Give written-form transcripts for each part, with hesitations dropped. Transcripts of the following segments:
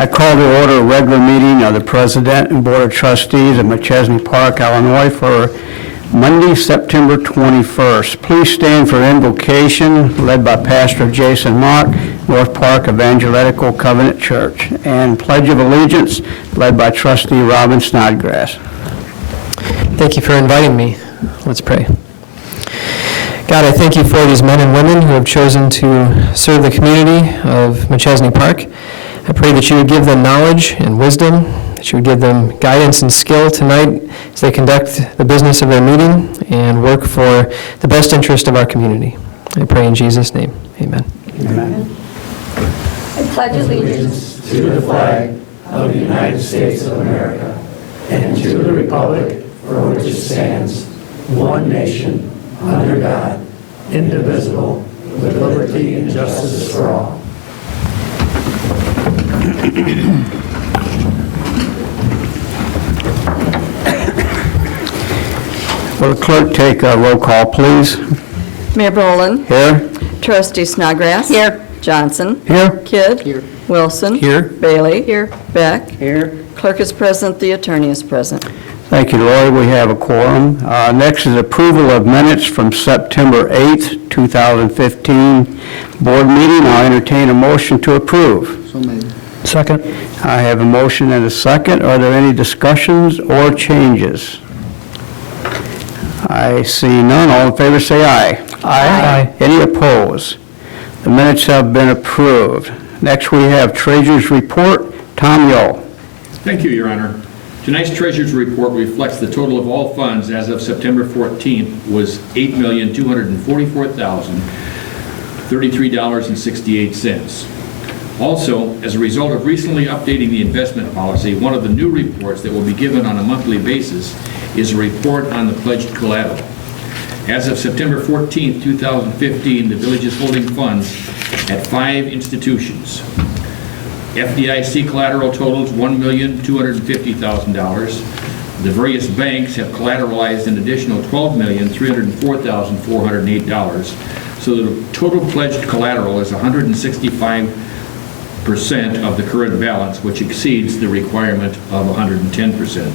I call to order a regular meeting of the President and Board of Trustees of Machesney Park, Illinois for Monday, September 21st. Please stand for invocation led by Pastor Jason Mock, North Park Evangelical Covenant Church, and Pledge of Allegiance led by Trustee Robin Snodgrass. Thank you for inviting me. Let's pray. God, I thank you for these men and women who have chosen to serve the community of Machesney Park. I pray that you would give them knowledge and wisdom, that you would give them guidance and skill tonight as they conduct the business of their meeting and work for the best interest of our community. I pray in Jesus' name. Amen. Amen. I pledge allegiance to the flag of the United States of America and to the republic for which it stands, one nation, under God, indivisible, with liberty and justice for all. Will the clerk take a roll call, please? Mayor Boland. Here? Trustee Snodgrass. Here. Johnson. Here. Kidd. Here. Wilson. Here. Bailey. Here. Beck. Here. Clerk is present, the attorney is present. Thank you, Lori. We have a quorum. Next is approval of minutes from September 8th, 2015 board meeting. I'll entertain a motion to approve. So made. Second. I have a motion and a second. Are there any discussions or changes? I see none. All in favor say aye. Aye. Any opposed? The minutes have been approved. Next we have Treasurer's Report. Tom Yo. Thank you, Your Honor. Tonight's Treasurer's Report reflects the total of all funds as of September 14th was $8,244,033.68. Also, as a result of recently updating the investment policy, one of the new reports that will be given on a monthly basis is a report on the pledged collateral. As of September 14th, 2015, the village is holding funds at 5 institutions. FDIC collateral totals $1,250,000. The various banks have collateralized an additional $12,304,408. So the total pledged collateral is 165% of the current balance, which exceeds the requirement of 110%.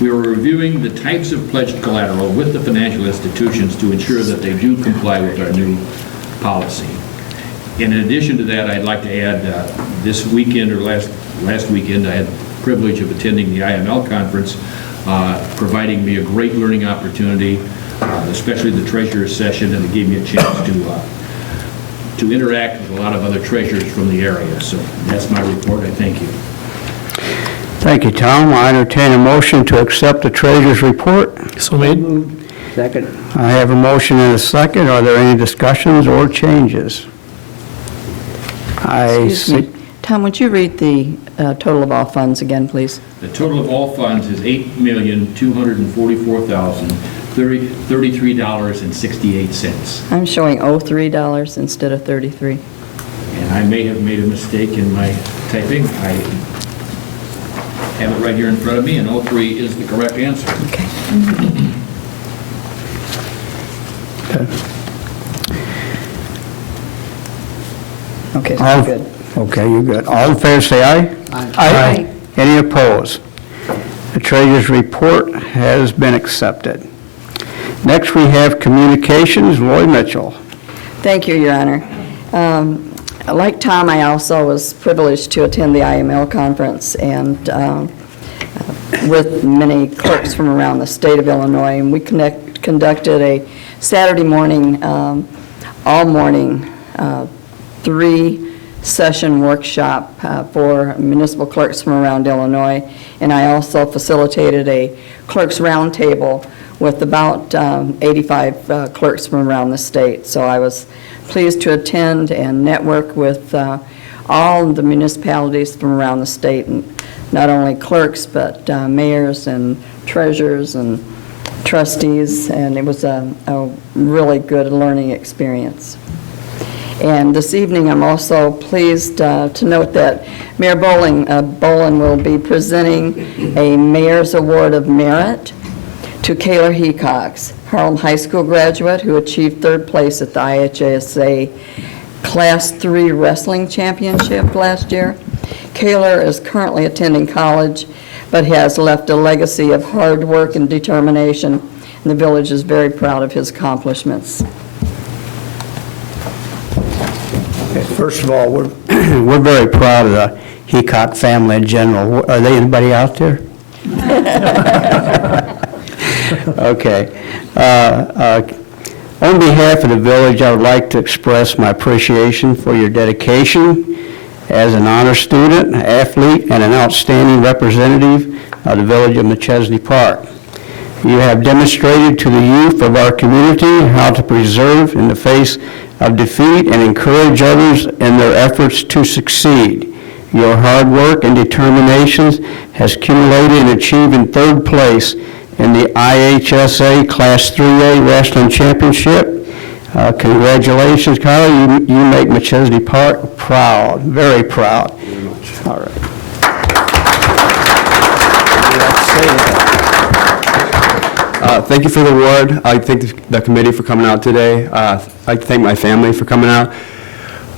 We are reviewing the types of pledged collateral with the financial institutions to ensure that they do comply with our new policy. In addition to that, I'd like to add this weekend or last weekend, I had the privilege of attending the IML conference, providing me a great learning opportunity, especially the treasurer's session, and it gave me a chance to interact with a lot of other treasurers from the area. So that's my report. I thank you. Thank you, Tom. I entertain a motion to accept the Treasurer's Report. So made. Second. I have a motion and a second. Are there any discussions or changes? Excuse me. Tom, would you read the total of all funds again, please? The total of all funds is $8,244,033.68. I'm showing $03 instead of 33. And I may have made a mistake in my typing. I have it right here in front of me, and 03 is the correct answer. Okay. Okay, so All- good. Okay, you're good. All in favor say aye. Aye. Any opposed? The Treasurer's Report has been accepted. Next, we have Communications. Lloyd Mitchell. Thank you, Your Honor. Like Tom, I also was privileged to attend the IML conference and with many clerks from around the state of Illinois. And we conducted a Saturday morning, all morning, 3-session workshop for municipal clerks from around Illinois. And I also facilitated a clerks roundtable with about 85 clerks from around the state. So I was pleased to attend and network with all the municipalities from around the state, and not only clerks, but mayors and treasurers and trustees, and it was a really good learning experience. And this evening, I'm also pleased to note that Mayor Boland will be presenting a Mayor's Award of Merit to Kayla Hecox, Harlem High School graduate who achieved 3rd place at the IHSA Class 3 Wrestling Championship last year. Kaler is currently attending college, but has left a legacy of hard work and determination, and the village is very proud of his accomplishments. First of all, we're we're very proud of the Heacock family in general. Are there anybody out there? Okay. On behalf of the village, I would like to express my appreciation for your dedication as an honor student, athlete, and an outstanding representative of the village of Machesney Park. You have demonstrated to the youth of our community how to preserve in the face of defeat and encourage others in their efforts to succeed. Your hard work and determination has culminated in achieving third place in the IHSA Class 3A Wrestling Championship. Congratulations, Kyle. You make Machesney Park proud, very proud. Thank you very much. All right. Thank you for the award. I'd like to thank the committee for coming out today. I'd like to thank my family for coming out,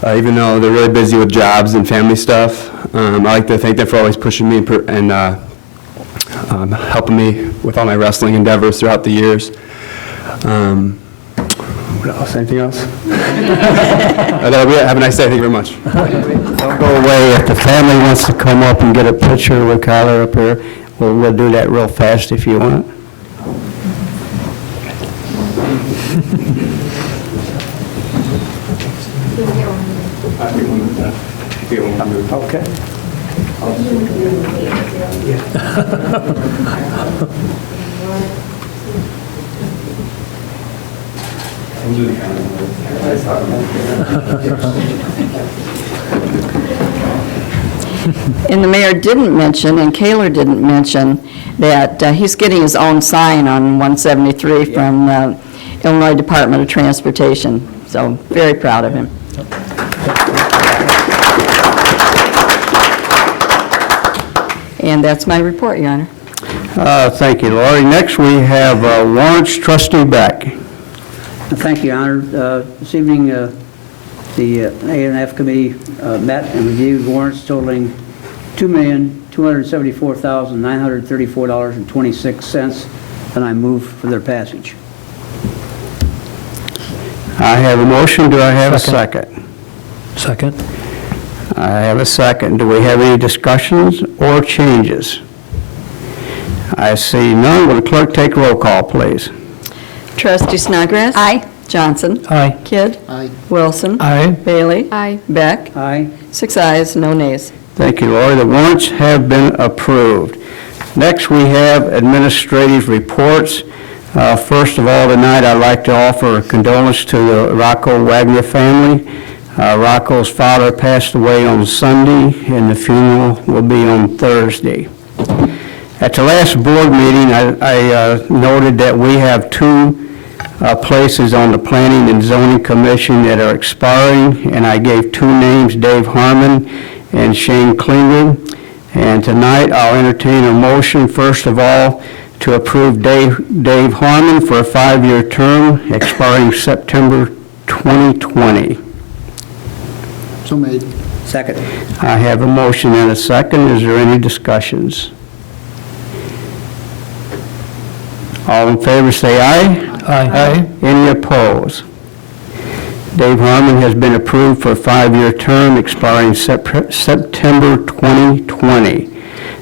even though they're really busy with jobs and family stuff. I'd like to thank them for always pushing me and helping me with all my wrestling endeavors throughout the years. What else? Anything else? That'll be it. Have a nice day. Thank you very much. Don't go away. If the family wants to come up and get a picture with Kyler up here, we'll do that real fast if you want. Okay. And the mayor didn't mention, and Kaler didn't mention, that he's getting his own sign on 173 from Illinois Department of Transportation. So very proud of him. And that's my report, Your Honor. Thank you, Lori. Next, we have warrants. Trustee Beck. Thank you, Your Honor. This evening, the A&F Committee met and reviewed warrants totaling $2,274,934.26, and I move for their passage. I have a motion. Do I have a second? Second. I have a second. Do we have any discussions or changes? I see none. Will the clerk take roll call, please? Trustee Snodgrass. Aye. Johnson. Aye. Kidd. Aye. Wilson. Aye. Bailey. Aye. Beck. Aye. 6 ayes, no nays. Thank you, Lori. The warrants have been approved. Next, we have administrative reports. First of all, tonight, I'd like to offer condolence to the Rocco Wagner family. Rocco's father passed away on Sunday, and the funeral will be on Thursday. At the last board meeting, I noted that we have two places on the Planning and Zoning Commission that are expiring, and I gave two names, Dave Harmon and Shane Klinger. And tonight, I'll entertain a motion, first of all, to approve Dave Harmon for a 5-year term expiring September 2020. So made. Second. I have a motion and a second. Is there any discussions? All in favor say aye. Aye. Any opposed? Dave Harmon has been approved for a 5-year term expiring September 2020.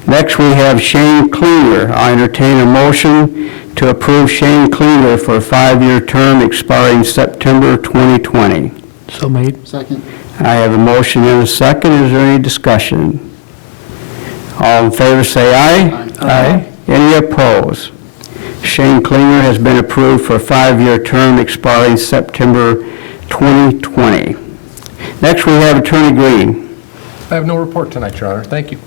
Next, we have Shane Klinger. I entertain a motion to approve Shane Klinger for a 5-year term expiring September 2020. So made. Second. I have a motion and a second. Is there any discussion? All in favor say aye. Aye. Any opposed? Shane Klinger has been approved for a 5-year term expiring September 2020. Next, we have Attorney Green. I have no report tonight, Your Honor. Thank you.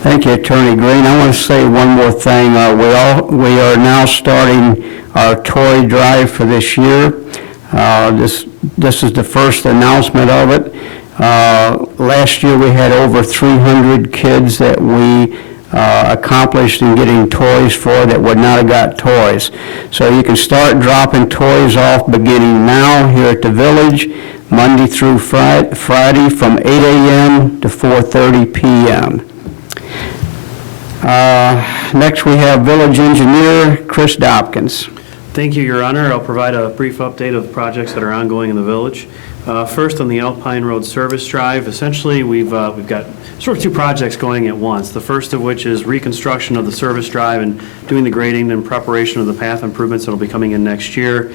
Thank you, Attorney Green. I want to say one more thing. We are now starting our toy drive for this year. This is the first announcement of it. Last year, we had over 300 kids that we accomplished in getting toys for that would not have got toys. So you can start dropping toys off beginning now here at the village. Monday through Friday from 8 a.m. to 4:30 p.m. Next, we have Village Engineer Chris Dopkins. Thank you, Your Honor. I'll provide a brief update of the projects that are ongoing in the village. First, on the Alpine Road Service Drive, essentially, we've got sort of two projects going at once. The first of which is reconstruction of the service drive and doing the grading and preparation of the path improvements that will be coming in next year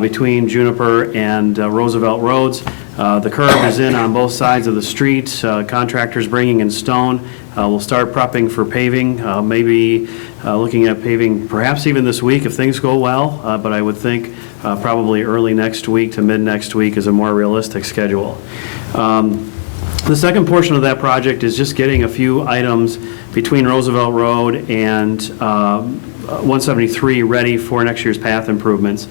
between Juniper and Roosevelt Roads. The curb is in on both sides of the street. Contractors bringing in stone. We'll start prepping for paving, maybe looking at paving perhaps even this week if things go well, but I would think probably early next week to mid next week is a more realistic schedule. The second portion of that project is just getting a few items between Roosevelt Road and 173 ready for next year's path improvements.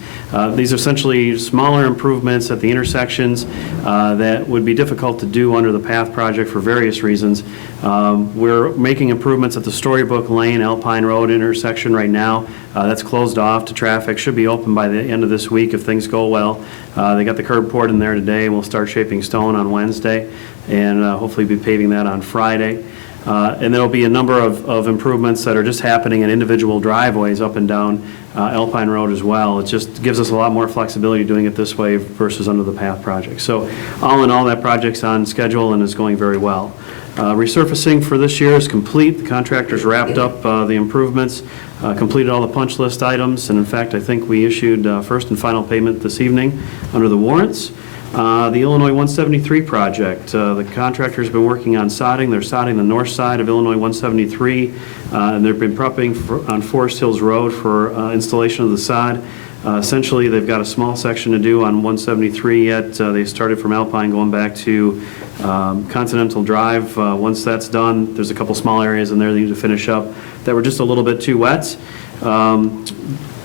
These are essentially smaller improvements at the intersections that would be difficult to do under the path project for various reasons. We're making improvements at the Storybook Lane, Alpine Road intersection right now. That's closed off to traffic, should be open by the end of this week if things go well. They got the curb poured in there today, and we'll start shaping stone on Wednesday, and hopefully be paving that on Friday. And there'll be a number of improvements that are just happening in individual driveways up and down Alpine Road as well. It just gives us a lot more flexibility doing it this way versus under the path project. So all in all, that project's on schedule and is going very well. Resurfacing for this year is complete. The contractors wrapped up the improvements, completed all the punch list items, and in fact, I think we issued first and final payment this evening under the warrants. The Illinois 173 project, the contractor's been working on sodding. They're sodding the north side of Illinois 173, and they've been prepping on Forest Hills Road for installation of the sod. Essentially, they've got a small section to do on 173 yet. They started from Alpine going back to Continental Drive. Once that's done, there's a couple small areas in there they need to finish up that were just a little bit too wet.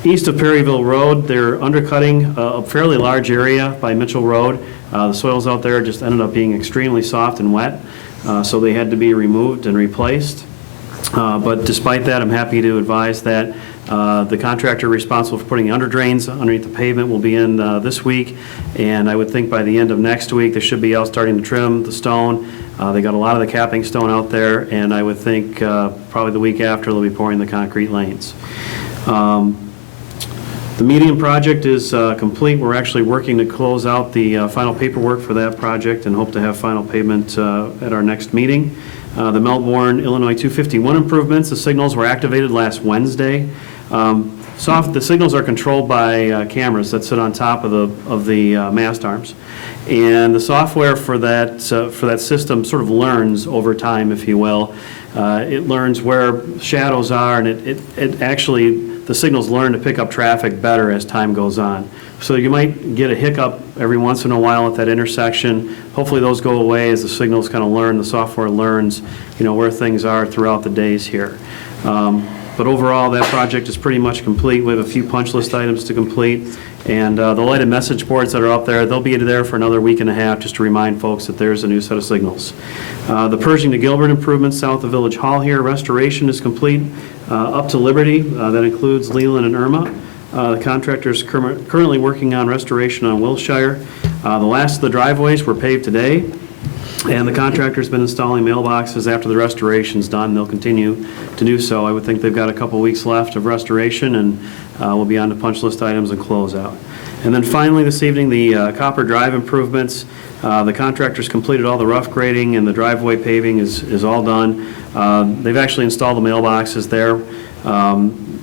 East of Perryville Road, they're undercutting a fairly large area by Mitchell Road. The soils out there just ended up being extremely soft and wet, so they had to be removed and replaced. But despite that, I'm happy to advise that the contractor responsible for putting under drains underneath the pavement will be in this week, and I would think by the end of next week they should be out starting to trim the stone. They got a lot of the capping stone out there, and I would think probably the week after they'll be pouring the concrete lanes. The medium project is complete. We're actually working to close out the final paperwork for that project and hope to have final payment at our next meeting. The Melbourne, Illinois 251 improvements, the signals were activated last Wednesday. The signals are controlled by cameras that sit on top of the mast arms. And the software for that system sort of learns over time, if you will. It learns where shadows are, and it actually, the signals learn to pick up traffic better as time goes on. So you might get a hiccup every once in a while at that intersection. Hopefully those go away as the signals kind of learn, the software learns, where things are throughout the days here. But overall, that project is pretty much complete. We have a few punch list items to complete. And the lighted message boards that are up there, they'll be there for another week and a half just to remind folks that there's a new set of signals. The Pershing to Gilbert improvements south of Village Hall here, restoration is complete up to Liberty. That includes Leland and Irma. The contractor's currently working on restoration on Wilshire. The last of the driveways were paved today. And the contractor's been installing mailboxes after the restoration's done. They'll continue to do so. I would think they've got a couple weeks left of restoration, and we'll be on to punch list items and close out. And then finally this evening, the Copper Drive improvements. The contractor's completed all the rough grading, and the driveway paving is all done. They've actually installed the mailboxes there.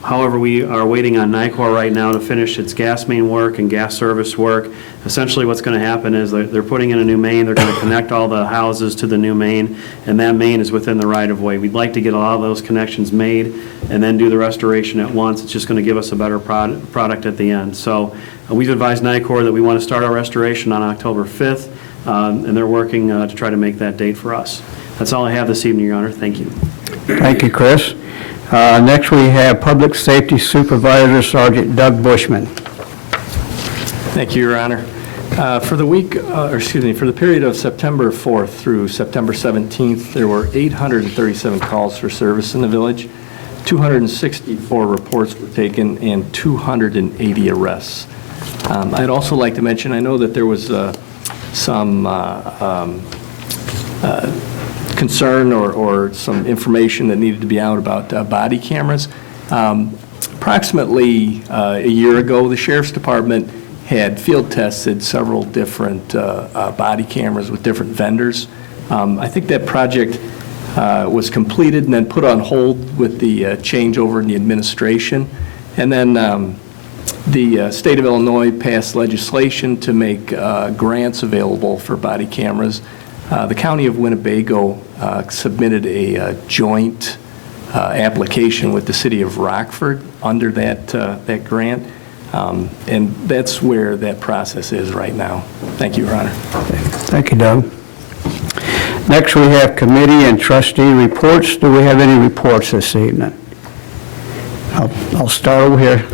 However, we are waiting on Nicor right now to finish its gas main work and gas service work. Essentially what's going to happen is they're putting in a new main. They're going to connect all the houses to the new main, and that main is within the right-of-way. We'd like to get a lot of those connections made and then do the restoration at once. It's just going to give us a better product at the end. So we've advised Nicor that we want to start our restoration on October 5th, and they're working to try to make that date for us. That's all I have this evening, Your Honor. Thank you. Thank you, Chris. Next, we have Public Safety Supervisor Sergeant Doug Bushman. Thank you, Your Honor. For the period of September 4th through September 17th, there were 837 calls for service in the village, 264 reports were taken, and 280 arrests. I'd also like to mention, I know that there was some concern or some information that needed to be out about body cameras. Approximately a year ago, the Sheriff's Department had field tested several different body cameras with different vendors. I think that project was completed and then put on hold with the changeover in the administration. And then the state of Illinois passed legislation to make grants available for body cameras. The county of Winnebago submitted a joint application with the city of Rockford under that grant. And that's where that process is right now. Thank you, Your Honor. Thank you, Doug. Next, we have committee and trustee reports. Do we have any reports this evening? I'll start over here.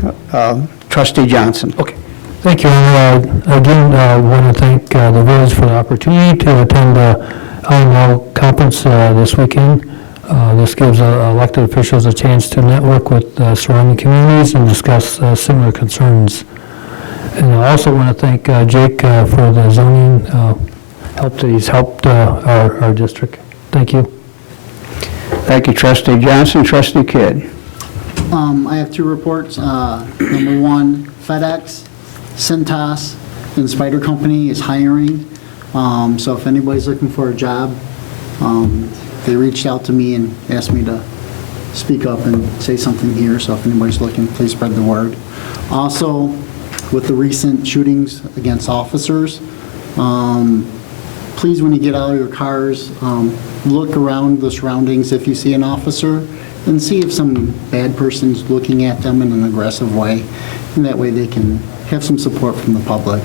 Trustee Johnson. Okay. Thank you. Again, I want to thank the village for the opportunity to attend the IML conference this weekend. This gives elected officials a chance to network with surrounding communities and discuss similar concerns. And I also want to thank Jake for the zoning help that he's helped our district. Thank you. Thank you, Trustee Johnson. Trustee Kidd. I have two reports. Number one, FedEx, Cintas, and Spider Company is hiring. So if anybody's looking for a job, they reached out to me and asked me to speak up and say something here. So if anybody's looking, please spread the word. Also, with the recent shootings against officers, please, when you get out of your cars, look around the surroundings if you see an officer and see if some bad person's looking at them in an aggressive way. And that way they can have some support from the public.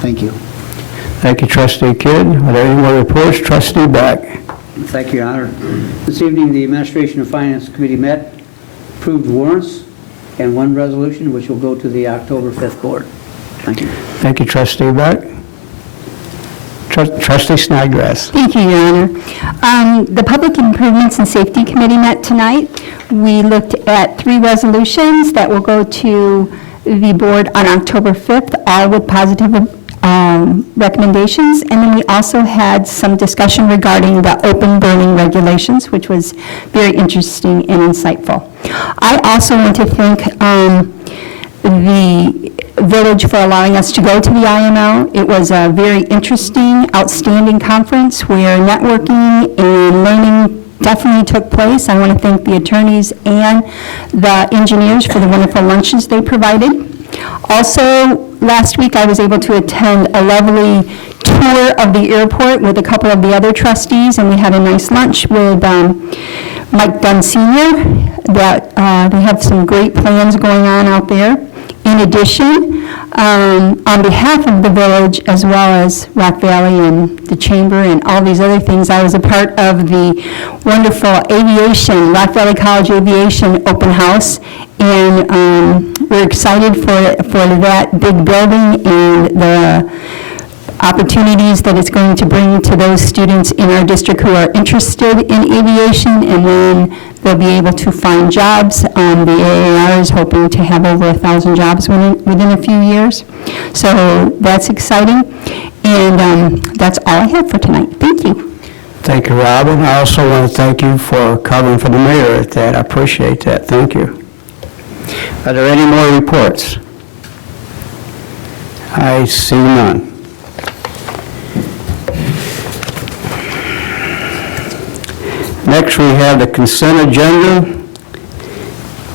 Thank you. Thank you, Trustee Kidd. Are there any more reports? Trustee Beck. Thank you, Your Honor. This evening, the Administration and Finance Committee met, approved warrants, and one resolution, which will go to the October 5th board. Thank you. Thank you, Trustee Beck. Trustee Snodgrass. Thank you, Your Honor. The Public Improvements and Safety Committee met tonight. We looked at 3 resolutions that will go to the board on October 5th, all with positive recommendations. And then we also had some discussion regarding the open burning regulations, which was very interesting and insightful. I also want to thank the village for allowing us to go to the IML. It was a very interesting, outstanding conference where networking and learning definitely took place. I want to thank the attorneys and the engineers for the wonderful lunches they provided. Also, last week I was able to attend a lovely tour of the airport with a couple of the other trustees, and we had a nice lunch with Mike Dunn Sr. That they have some great plans going on out there. In addition, on behalf of the village, as well as Rock Valley and the Chamber and all these other things, I was a part of the wonderful aviation, Rock Valley College Aviation Open House, and we're excited for that big building and the opportunities that it's going to bring to those students in our district who are interested in aviation, and then they'll be able to find jobs. The AAR is hoping to have over 1,000 jobs within a few years. So that's exciting, and that's all I have for tonight. Thank you. Thank you, Robin. I also want to thank you for covering for the mayor at that. I appreciate that. Thank you. Are there any more reports? I see none. Next, we have the consent agenda.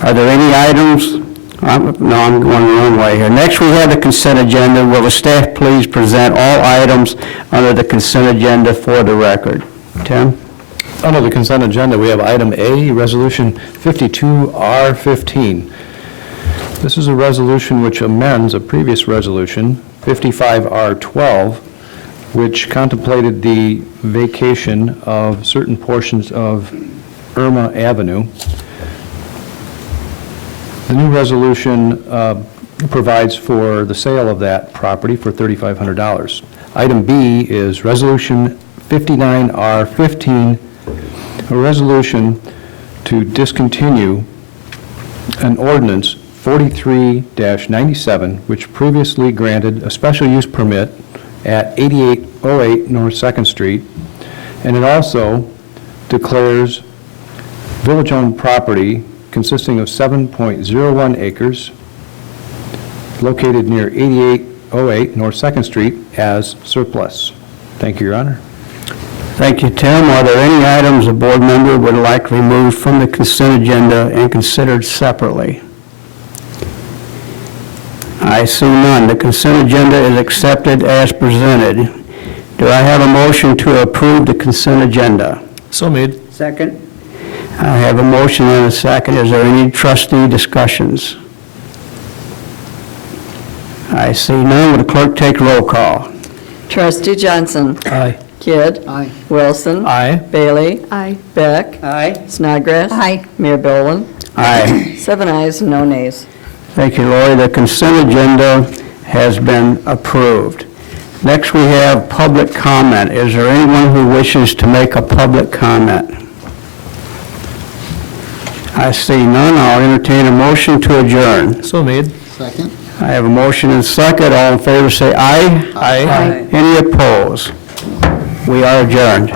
Are there any items? I'm going the wrong way here. Next, we have the consent agenda. Will the staff please present all items under the consent agenda for the record? Tim? Under the consent agenda, we have item A, Resolution 52R15. This is a resolution which amends a previous resolution, 55R12, which contemplated the vacation of certain portions of Irma Avenue. The new resolution provides for the sale of that property for $3,500. Item B is Resolution 59R15, a resolution to discontinue an ordinance 43-97, which previously granted a special use permit at 8808 North 2nd Street, and it also declares village-owned property consisting of 7.01 acres located near 8808 North 2nd Street as surplus. Thank you, Your Honor. Thank you, Tim. Are there any items a board member would like removed from the consent agenda and considered separately? I see none. The consent agenda is accepted as presented. Do I have a motion to approve the consent agenda? So made. Second? I have a motion and a second. Is there any trustee discussions? I see none. Would the clerk take roll call? Trustee Johnson. Aye. Kidd. Aye. Wilson. Aye. Bailey. Aye. Beck. Aye. Snodgrass. Aye. Mayor Boland. Aye. 7 ayes, no nays. Thank you, Lori. The consent agenda has been approved. Next, we have public comment. Is there anyone who wishes to make a public comment? I see none. I'll entertain a motion to adjourn. So made. Second? I have a motion and a second. All in favor say aye. Aye. Any opposed? We are adjourned.